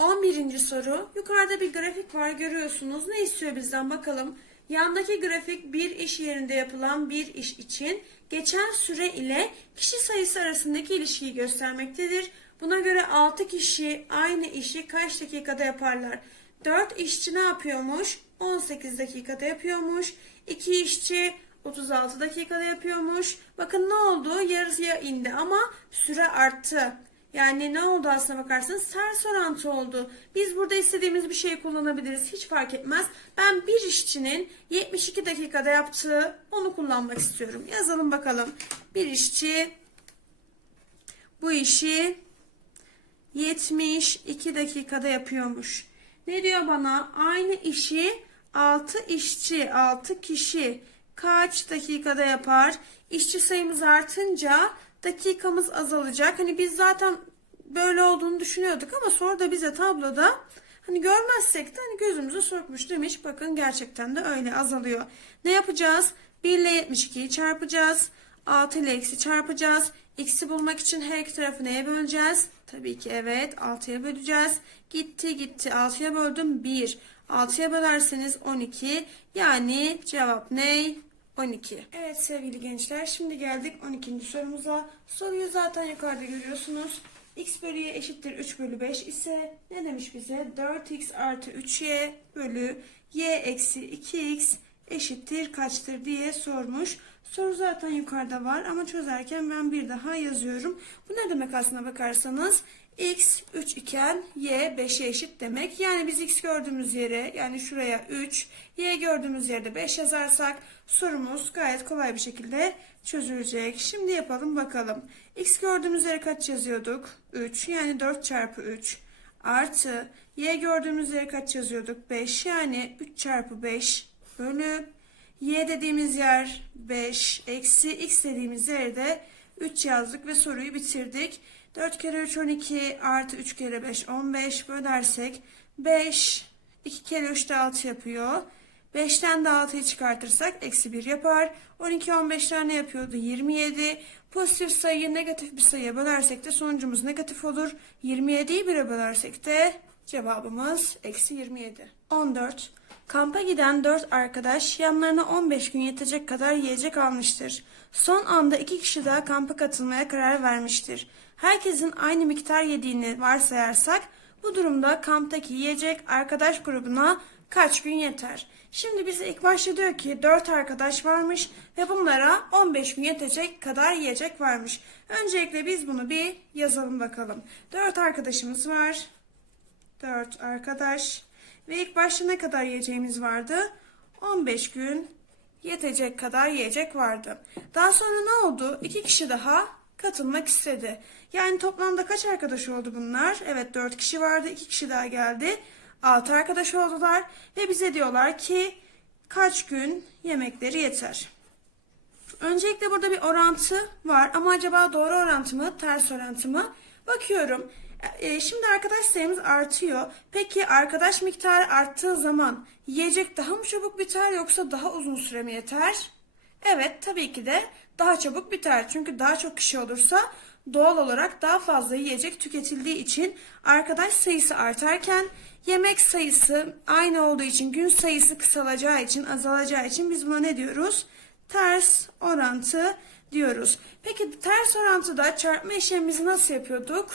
11. soru. Yukarıda bir grafik var görüyorsunuz. Ne istiyor bizden bakalım. Yandaki grafik bir iş yerinde yapılan bir iş için geçen süre ile kişi sayısı arasındaki ilişkiyi göstermektedir. Buna göre 6 kişi aynı işi kaç dakikada yaparlar? 4 işçi ne yapıyormuş? 18 dakikada yapıyormuş. 2 işçi 36 dakikada yapıyormuş. Bakın ne oldu? Yarıya indi ama süre arttı. Yani ne oldu aslına bakarsanız ters orantı oldu. Biz burada istediğimiz bir şey kullanabiliriz. Hiç fark etmez. Ben bir işçinin 72 dakikada yaptığı onu kullanmak istiyorum. Yazalım bakalım. Bir işçi bu işi 72 dakikada yapıyormuş. Ne diyor bana? Aynı işi 6 işçi, 6 kişi kaç dakikada yapar? İşçi sayımız artınca dakikamız azalacak. Hani biz zaten böyle olduğunu düşünüyorduk ama sonra da bize tabloda hani görmezsek de hani gözümüze sokmuş demiş. Bakın gerçekten de öyle azalıyor. Ne yapacağız? 1 ile 72'yi çarpacağız. 6 ile eksi çarpacağız. X'i bulmak için her iki tarafı neye böleceğiz? Tabii ki evet 6'ya böleceğiz. Gitti gitti 6'ya böldüm 1. 6'ya bölerseniz 12. Yani cevap ne? 12. Evet sevgili gençler şimdi geldik 12. sorumuza. Soruyu zaten yukarıda görüyorsunuz. X bölü y eşittir 3 bölü 5 ise ne demiş bize? 4x artı 3y bölü y eksi 2x eşittir kaçtır diye sormuş. Soru zaten yukarıda var ama çözerken ben bir daha yazıyorum. Bu ne demek aslına bakarsanız? x 3 iken y 5'e eşit demek. Yani biz x gördüğümüz yere yani şuraya 3, y gördüğümüz yerde 5 yazarsak sorumuz gayet kolay bir şekilde çözülecek. Şimdi yapalım bakalım. x gördüğümüz yere kaç yazıyorduk? 3 yani 4 çarpı 3 artı y gördüğümüz yere kaç yazıyorduk? 5 yani 3 çarpı 5 bölü y dediğimiz yer 5 eksi x dediğimiz yerde 3 yazdık ve soruyu bitirdik. 4 kere 3 12 artı 3 kere 5 15 bölersek 5 2 kere 3 de 6 yapıyor. 5'ten de 6'yı çıkartırsak eksi 1 yapar. 12 15'ler ne yapıyordu? 27. Pozitif sayıyı negatif bir sayıya bölersek de sonucumuz negatif olur. 27'yi 1'e bölersek de cevabımız eksi 27. 14. Kampa giden 4 arkadaş yanlarına 15 gün yetecek kadar yiyecek almıştır. Son anda iki kişi daha kampa katılmaya karar vermiştir. Herkesin aynı miktar yediğini varsayarsak bu durumda kamptaki yiyecek arkadaş grubuna kaç gün yeter? Şimdi bize ilk başta diyor ki 4 arkadaş varmış ve bunlara 15 gün yetecek kadar yiyecek varmış. Öncelikle biz bunu bir yazalım bakalım. 4 arkadaşımız var. 4 arkadaş. Ve ilk başta ne kadar yiyeceğimiz vardı? 15 gün yetecek kadar yiyecek vardı. Daha sonra ne oldu? İki kişi daha katılmak istedi. Yani toplamda kaç arkadaş oldu bunlar? Evet 4 kişi vardı. 2 kişi daha geldi. 6 arkadaş oldular. Ve bize diyorlar ki kaç gün yemekleri yeter? Öncelikle burada bir orantı var ama acaba doğru orantı mı, ters orantı mı? Bakıyorum. E, şimdi arkadaş sayımız artıyor. Peki arkadaş miktarı arttığı zaman yiyecek daha mı çabuk biter yoksa daha uzun süre mi yeter? Evet tabii ki de daha çabuk biter. Çünkü daha çok kişi olursa doğal olarak daha fazla yiyecek tüketildiği için arkadaş sayısı artarken yemek sayısı aynı olduğu için gün sayısı kısalacağı için azalacağı için biz buna ne diyoruz? Ters orantı diyoruz. Peki ters orantıda çarpma işlemimizi nasıl yapıyorduk?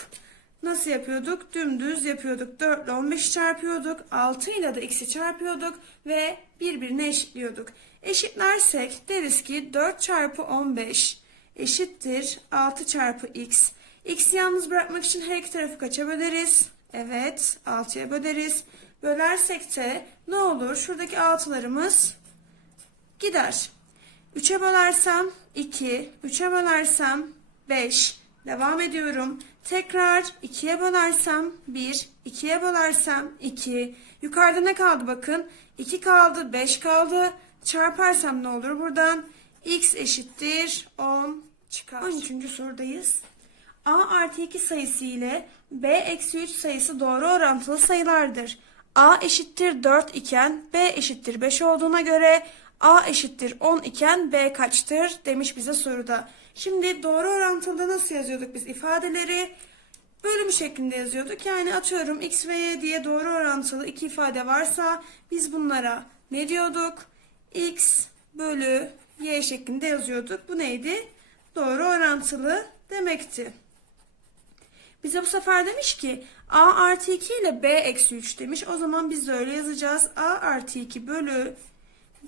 Nasıl yapıyorduk? Dümdüz yapıyorduk. 4 ile 15 çarpıyorduk. 6 ile de x'i çarpıyorduk ve birbirine eşitliyorduk. Eşitlersek deriz ki 4 çarpı 15 eşittir 6 çarpı x. X'i yalnız bırakmak için her iki tarafı kaça böleriz? Evet 6'ya böleriz. Bölersek de ne olur? Şuradaki 6'larımız gider. 3'e bölersem 2, 3'e bölersem 5. Devam ediyorum. Tekrar 2'ye bölersem 1, 2'ye bölersem 2. Yukarıda ne kaldı bakın? 2 kaldı, 5 kaldı. Çarparsam ne olur buradan? x eşittir 10 çıkar. 13. sorudayız. a artı 2 sayısı ile b eksi 3 sayısı doğru orantılı sayılardır. a eşittir 4 iken b eşittir 5 olduğuna göre a eşittir 10 iken b kaçtır demiş bize soruda. Şimdi doğru orantılı nasıl yazıyorduk biz ifadeleri? bölüm şeklinde yazıyorduk. Yani atıyorum x ve y diye doğru orantılı iki ifade varsa biz bunlara ne diyorduk? x bölü y şeklinde yazıyorduk. Bu neydi? Doğru orantılı demekti. Bize bu sefer demiş ki a artı 2 ile b eksi 3 demiş. O zaman biz de öyle yazacağız. a artı 2 bölü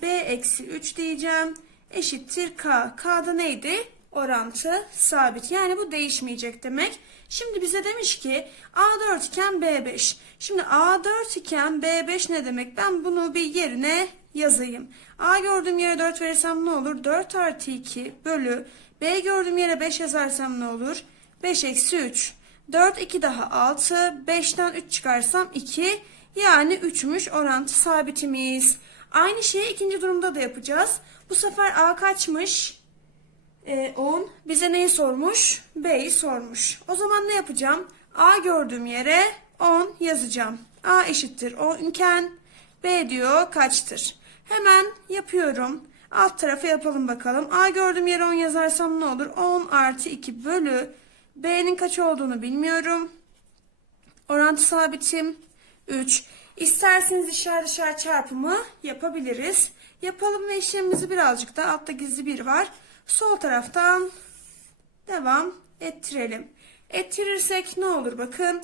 b eksi 3 diyeceğim. Eşittir k. K'da neydi? Orantı sabit. Yani bu değişmeyecek demek. Şimdi bize demiş ki a4 iken b5. Şimdi a4 iken b5 ne demek? Ben bunu bir yerine yazayım. a gördüğüm yere 4 verirsem ne olur? 4 artı 2 bölü b gördüğüm yere 5 yazarsam ne olur? 5 eksi 3. 4 2 daha 6. 5'ten 3 çıkarsam 2. Yani 3'müş orantı sabitimiz. Aynı şeyi ikinci durumda da yapacağız. Bu sefer A kaçmış? Ee, 10. Bize neyi sormuş? B'yi sormuş. O zaman ne yapacağım? A gördüğüm yere 10 yazacağım. A eşittir 10 iken B diyor kaçtır? Hemen yapıyorum. Alt tarafı yapalım bakalım. A gördüğüm yere 10 yazarsam ne olur? 10 artı 2 bölü B'nin kaç olduğunu bilmiyorum. Orantı sabitim 3. İsterseniz dışarı dışarı çarpımı yapabiliriz. Yapalım ve işlemimizi birazcık da altta gizli bir var. Sol taraftan devam ettirelim. Ettirirsek ne olur bakın.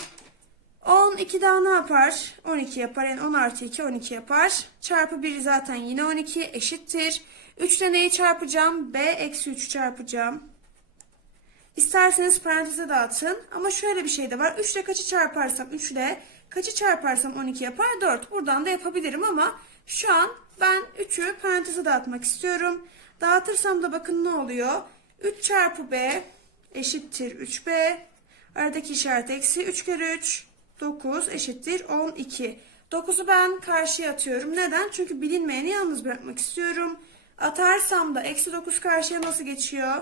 12 daha ne yapar? 12 yapar. Yani 10 artı 2 12 yapar. Çarpı 1 zaten yine 12 eşittir. 3 ile neyi çarpacağım? B eksi 3 çarpacağım. İsterseniz paranteze dağıtın. Ama şöyle bir şey de var. 3 ile kaçı çarparsam 3 ile kaçı çarparsam 12 yapar 4. Buradan da yapabilirim ama şu an ben 3'ü paranteze dağıtmak istiyorum. Dağıtırsam da bakın ne oluyor? 3 çarpı b eşittir 3b. Aradaki işaret eksi 3 kere 3 9 eşittir 12. 9'u ben karşıya atıyorum. Neden? Çünkü bilinmeyeni yalnız bırakmak istiyorum. Atarsam da eksi 9 karşıya nasıl geçiyor?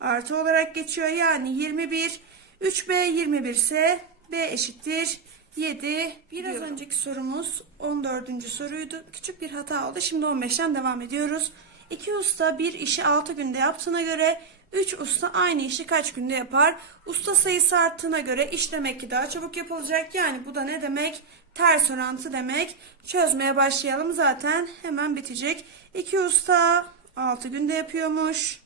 Artı olarak geçiyor. Yani 21. 3b 21 ise b eşittir 7. Biraz önceki sorumuz 14. soruydu. Küçük bir hata oldu. Şimdi 15'ten devam ediyoruz. İki usta bir işi 6 günde yaptığına göre 3 usta aynı işi kaç günde yapar? Usta sayısı arttığına göre iş demek ki daha çabuk yapılacak. Yani bu da ne demek? Ters orantı demek. Çözmeye başlayalım zaten hemen bitecek. İki usta 6 günde yapıyormuş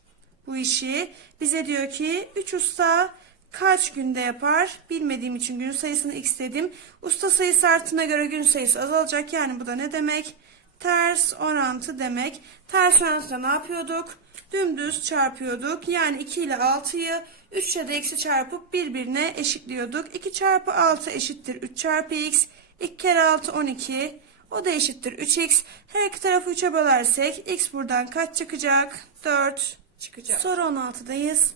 bu işi. Bize diyor ki 3 usta kaç günde yapar? Bilmediğim için gün sayısını x dedim. Usta sayısı arttığına göre gün sayısı azalacak. Yani bu da ne demek? Ters orantı demek. Ters orantıda ne yapıyorduk? Dümdüz çarpıyorduk. Yani 2 ile 6'yı 3 ile de eksi çarpıp birbirine eşitliyorduk. 2 çarpı 6 eşittir 3 çarpı x. 2 kere 6 12. O da eşittir 3x. Her iki tarafı 3'e bölersek x buradan kaç çıkacak? 4 çıkacak. Soru 16'dayız.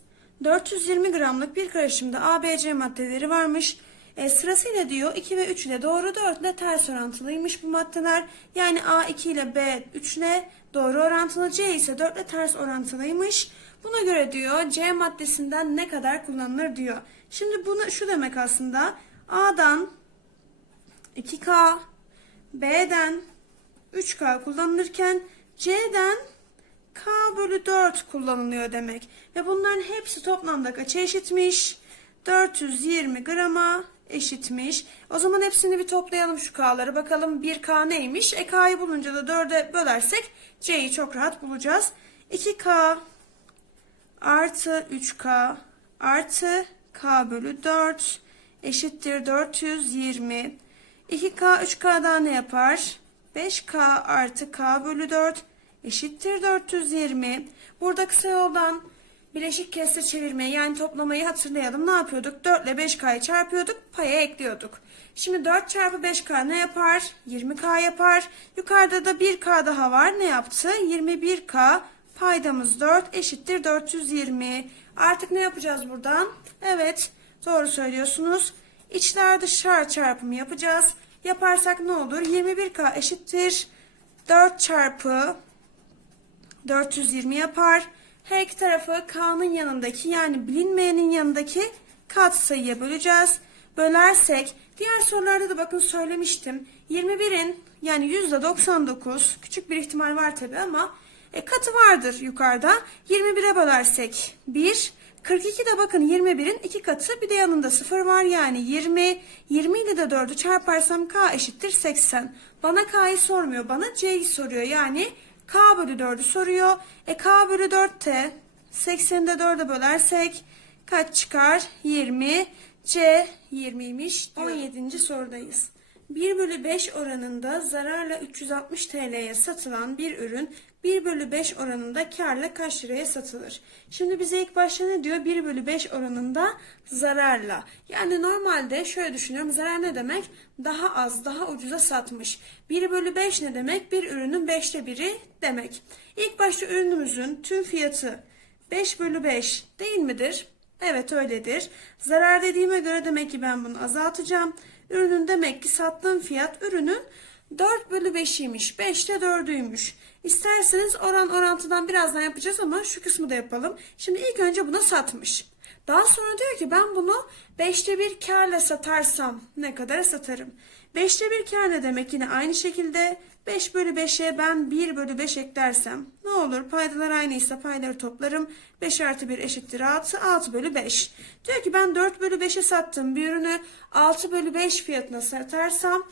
420 gramlık bir karışımda ABC maddeleri varmış. E, sırasıyla diyor 2 ve 3 ile doğru 4 ile ters orantılıymış bu maddeler. Yani A 2 ile B 3 ile doğru orantılı C ise 4 ile ters orantılıymış. Buna göre diyor C maddesinden ne kadar kullanılır diyor. Şimdi bunu şu demek aslında A'dan 2K, B'den 3K kullanılırken C'den K bölü 4 kullanılıyor demek. Ve bunların hepsi toplamda kaça eşitmiş? 420 grama eşitmiş. O zaman hepsini bir toplayalım şu K'ları. Bakalım 1K neymiş? E K'yı bulunca da 4'e bölersek C'yi çok rahat bulacağız. 2K artı 3K artı K bölü 4 eşittir 420. 2K 3K'dan ne yapar? 5K artı K bölü 4 eşittir 420. Burada kısa yoldan bileşik kesre çevirmeyi yani toplamayı hatırlayalım. Ne yapıyorduk? 4 ile 5K'yı çarpıyorduk, paya ekliyorduk. Şimdi 4 çarpı 5K ne yapar? 20K yapar. Yukarıda da 1K daha var. Ne yaptı? 21K paydamız 4 eşittir 420. Artık ne yapacağız buradan? Evet doğru söylüyorsunuz. İçler dışlar çarpımı yapacağız. Yaparsak ne olur? 21K eşittir 4 çarpı 420 yapar. Her iki tarafı K'nın yanındaki yani bilinmeyenin yanındaki katsayıya böleceğiz. Bölersek diğer sorularda da bakın söylemiştim. 21'in yani %99 küçük bir ihtimal var tabi ama e, katı vardır yukarıda. 21'e bölersek 1 42 de bakın 21'in iki katı bir de yanında 0 var yani 20. 20 ile de 4'ü çarparsam k eşittir 80. Bana k'yı sormuyor bana c'yi soruyor yani k bölü 4'ü soruyor. E k bölü 4 de 80'i de 4'e bölersek kaç çıkar? 20. C 20'ymiş. 17. sorudayız. 1 bölü 5 oranında zararla 360 TL'ye satılan bir ürün 1 bölü 5 oranında karla kaç liraya satılır? Şimdi bize ilk başta ne diyor? 1 bölü 5 oranında zararla. Yani normalde şöyle düşünüyorum. Zarar ne demek? Daha az, daha ucuza satmış. 1 bölü 5 ne demek? Bir ürünün 5'te 1'i demek. İlk başta ürünümüzün tüm fiyatı 5 bölü 5 değil midir? Evet öyledir. Zarar dediğime göre demek ki ben bunu azaltacağım. Ürünün demek ki sattığım fiyat ürünün 4 bölü 5'iymiş. 5 de 4'üymüş. İsterseniz oran orantıdan birazdan yapacağız ama şu kısmı da yapalım. Şimdi ilk önce buna satmış. Daha sonra diyor ki ben bunu 5'te 1 karla satarsam ne kadara satarım? 5'te 1 kar ne demek? Yine aynı şekilde 5 bölü 5'e ben 1 bölü 5 eklersem ne olur? Paydalar aynıysa payları toplarım. 5 artı 1 eşittir 6. 6 bölü 5. Diyor ki ben 4 bölü 5'e sattığım bir ürünü 6 bölü 5 fiyatına satarsam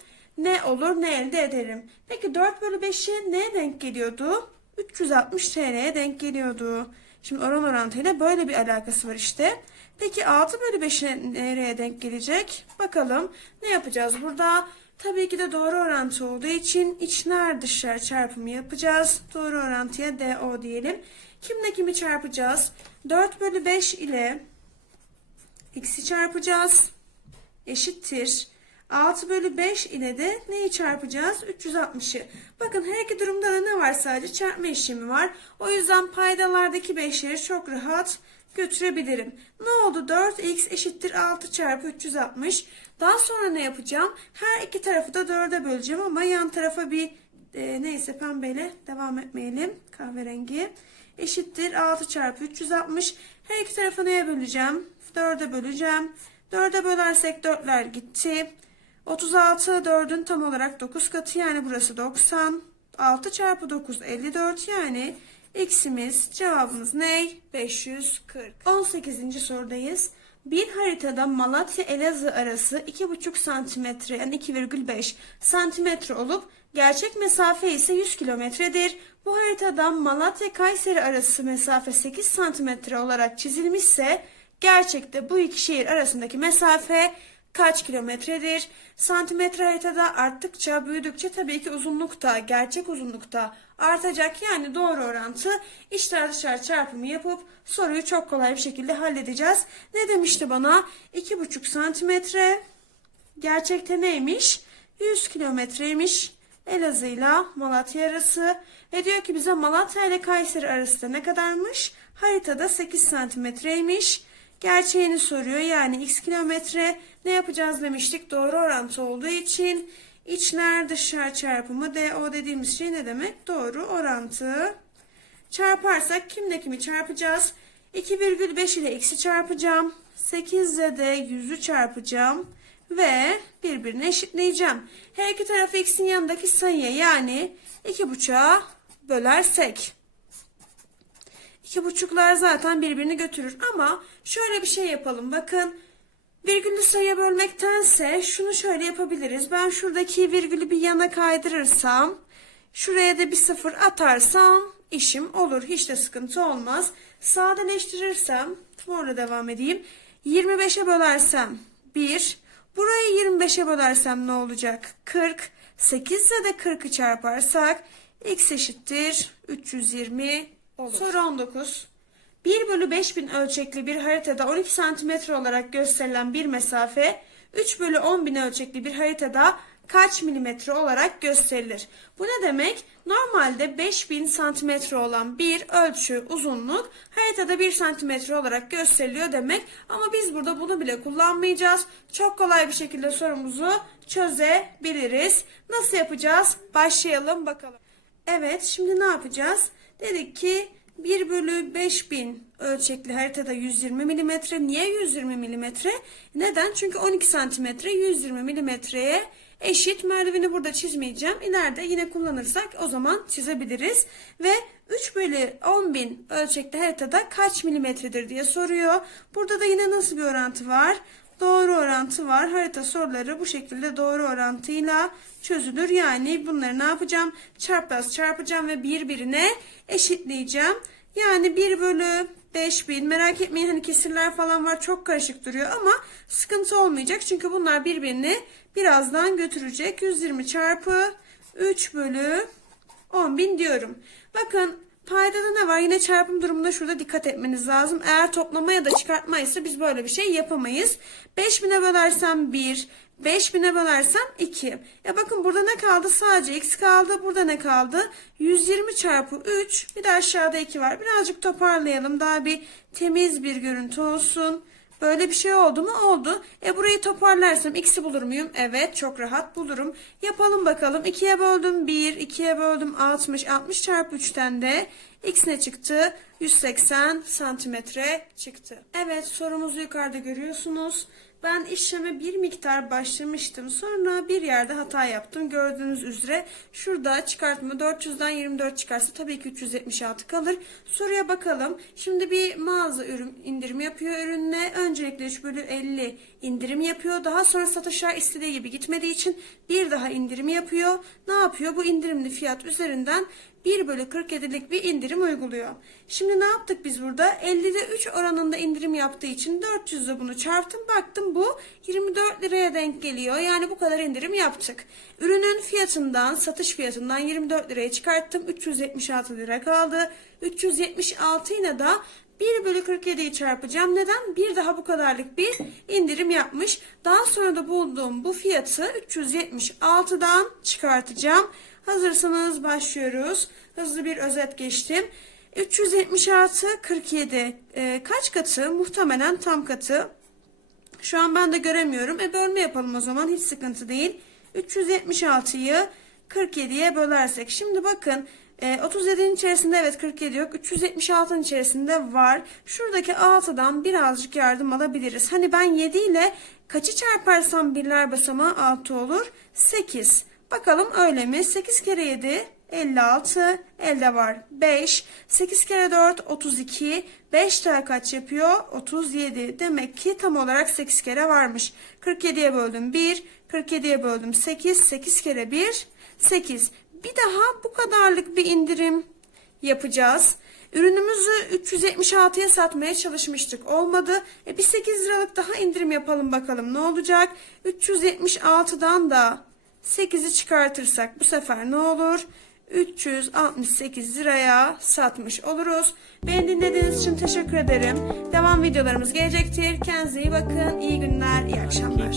ne olur ne elde ederim? Peki 4 bölü 5'i neye denk geliyordu? 360 TL'ye denk geliyordu. Şimdi oran orantıyla böyle bir alakası var işte. Peki 6 bölü 5'e nereye denk gelecek? Bakalım ne yapacağız burada? Tabii ki de doğru orantı olduğu için içler dışlar çarpımı yapacağız. Doğru orantıya DO diyelim. Kimle kimi çarpacağız? 4 bölü 5 ile x'i çarpacağız. Eşittir. 6 bölü 5 ile de neyi çarpacağız? 360'ı. Bakın her iki durumda da ne var sadece? Çarpma işlemi var. O yüzden paydalardaki 5'leri çok rahat götürebilirim. Ne oldu? 4x eşittir 6 çarpı 360. Daha sonra ne yapacağım? Her iki tarafı da 4'e böleceğim ama yan tarafa bir e, neyse pembeyle devam etmeyelim. Kahverengi eşittir 6 çarpı 360. Her iki tarafı neye böleceğim? 4'e böleceğim. 4'e bölersek 4'ler gitti. 36 4'ün tam olarak 9 katı yani burası 90. 6 çarpı 9 54 yani x'imiz cevabımız ne? 540. 18. sorudayız. Bir haritada Malatya Elazığ arası 2,5 santimetre yani 2,5 santimetre olup gerçek mesafe ise 100 kilometredir. Bu haritada Malatya Kayseri arası mesafe 8 santimetre olarak çizilmişse gerçekte bu iki şehir arasındaki mesafe kaç kilometredir? Santimetre haritada arttıkça, büyüdükçe tabii ki uzunluk da, gerçek uzunluk da artacak. Yani doğru orantı içler dışlar çarpımı yapıp soruyu çok kolay bir şekilde halledeceğiz. Ne demişti bana? 2,5 santimetre. Gerçekte neymiş? 100 kilometreymiş. Elazığ ile Malatya arası. Ve diyor ki bize Malatya ile Kayseri arası da ne kadarmış? Haritada 8 santimetreymiş. Gerçeğini soruyor. Yani x kilometre ne yapacağız demiştik. Doğru orantı olduğu için içler dışlar çarpımı DO dediğimiz şey ne demek? Doğru orantı. Çarparsak kimle kimi çarpacağız? 2,5 ile x'i çarpacağım. 8 ile de 100'ü çarpacağım. Ve birbirine eşitleyeceğim. Her iki tarafı x'in yanındaki sayıya yani 2,5'a bölersek. İki buçuklar zaten birbirini götürür ama şöyle bir şey yapalım. Bakın virgüllü sayıya bölmektense şunu şöyle yapabiliriz. Ben şuradaki virgülü bir yana kaydırırsam şuraya da bir sıfır atarsam işim olur. Hiç de sıkıntı olmaz. Sadeleştirirsem sonra devam edeyim. 25'e bölersem 1. Burayı 25'e bölersem ne olacak? 40. 8 ile de 40'ı çarparsak x eşittir 320 olur. Soru 19. 1 bölü 5000 ölçekli bir haritada 12 santimetre olarak gösterilen bir mesafe 3 bölü 10.000 ölçekli bir haritada kaç milimetre olarak gösterilir? Bu ne demek? Normalde 5000 santimetre olan bir ölçü uzunluk haritada 1 santimetre olarak gösteriliyor demek. Ama biz burada bunu bile kullanmayacağız. Çok kolay bir şekilde sorumuzu çözebiliriz. Nasıl yapacağız? Başlayalım bakalım. Evet şimdi ne yapacağız? Dedik ki 1 bölü 5000 ölçekli haritada 120 milimetre. Niye 120 milimetre? Neden? Çünkü 12 santimetre 120 milimetreye eşit. Merdiveni burada çizmeyeceğim. İleride yine kullanırsak o zaman çizebiliriz. Ve 3 bölü 10 bin ölçekli haritada kaç milimetredir diye soruyor. Burada da yine nasıl bir orantı var? Doğru orantı var. Harita soruları bu şekilde doğru orantıyla çözülür. Yani bunları ne yapacağım? Çarpaz çarpacağım ve birbirine eşitleyeceğim. Yani 1 bölü 5000 merak etmeyin hani kesirler falan var çok karışık duruyor ama sıkıntı olmayacak. Çünkü bunlar birbirini birazdan götürecek. 120 çarpı 3 bölü 10.000 diyorum. Bakın paydada ne var? Yine çarpım durumunda şurada dikkat etmeniz lazım. Eğer toplama ya da çıkartma ise biz böyle bir şey yapamayız. 5000'e bölersem 1, 5000'e bölersem 2. Ya bakın burada ne kaldı? Sadece x kaldı. Burada ne kaldı? 120 çarpı 3. Bir de aşağıda 2 var. Birazcık toparlayalım. Daha bir temiz bir görüntü olsun. Böyle bir şey oldu mu? Oldu. E burayı toparlarsam x'i bulur muyum? Evet çok rahat bulurum. Yapalım bakalım. 2'ye böldüm 1, 2'ye böldüm 60. 60 çarpı 3'ten de x ne çıktı? 180 santimetre çıktı. Evet sorumuzu yukarıda görüyorsunuz. Ben işleme bir miktar başlamıştım. Sonra bir yerde hata yaptım. Gördüğünüz üzere şurada çıkartma 400'den 24 çıkarsa tabii ki 376 kalır. Soruya bakalım. Şimdi bir mağaza ürün indirim yapıyor ürününe. Öncelikle 3 bölü 50 indirim yapıyor. Daha sonra satışlar istediği gibi gitmediği için bir daha indirim yapıyor. Ne yapıyor? Bu indirimli fiyat üzerinden 1 bölü 47'lik bir indirim uyguluyor. Şimdi ne yaptık biz burada? 50'de 3 oranında indirim yaptığı için 400'de bunu çarptım. Baktım bu 24 liraya denk geliyor. Yani bu kadar indirim yaptık. Ürünün fiyatından, satış fiyatından 24 liraya çıkarttım. 376 lira kaldı. 376 ile de 1 bölü 47'yi çarpacağım. Neden? Bir daha bu kadarlık bir indirim yapmış. Daha sonra da bulduğum bu fiyatı 376'dan çıkartacağım. Hazırsanız başlıyoruz. Hızlı bir özet geçtim. 376, 47 e, kaç katı? Muhtemelen tam katı. Şu an ben de göremiyorum. E bölme yapalım o zaman hiç sıkıntı değil. 376'yı 47'ye bölersek. Şimdi bakın e, 37'nin içerisinde evet 47 yok. 376'nın içerisinde var. Şuradaki 6'dan birazcık yardım alabiliriz. Hani ben 7 ile kaçı çarparsam birler basamağı 6 olur? 8. Bakalım öyle mi? 8 kere 7 56 elde var 5 8 kere 4 32 5 daha kaç yapıyor 37 demek ki tam olarak 8 kere varmış 47'ye böldüm 1 47'ye böldüm 8 8 kere 1 8 bir daha bu kadarlık bir indirim yapacağız Ürünümüzü 376'ya satmaya çalışmıştık. Olmadı. E bir 8 liralık daha indirim yapalım bakalım ne olacak? 376'dan da 8'i çıkartırsak bu sefer ne olur? 368 liraya satmış oluruz. Beni dinlediğiniz için teşekkür ederim. Devam videolarımız gelecektir. Kendinize iyi bakın. İyi günler, iyi akşamlar.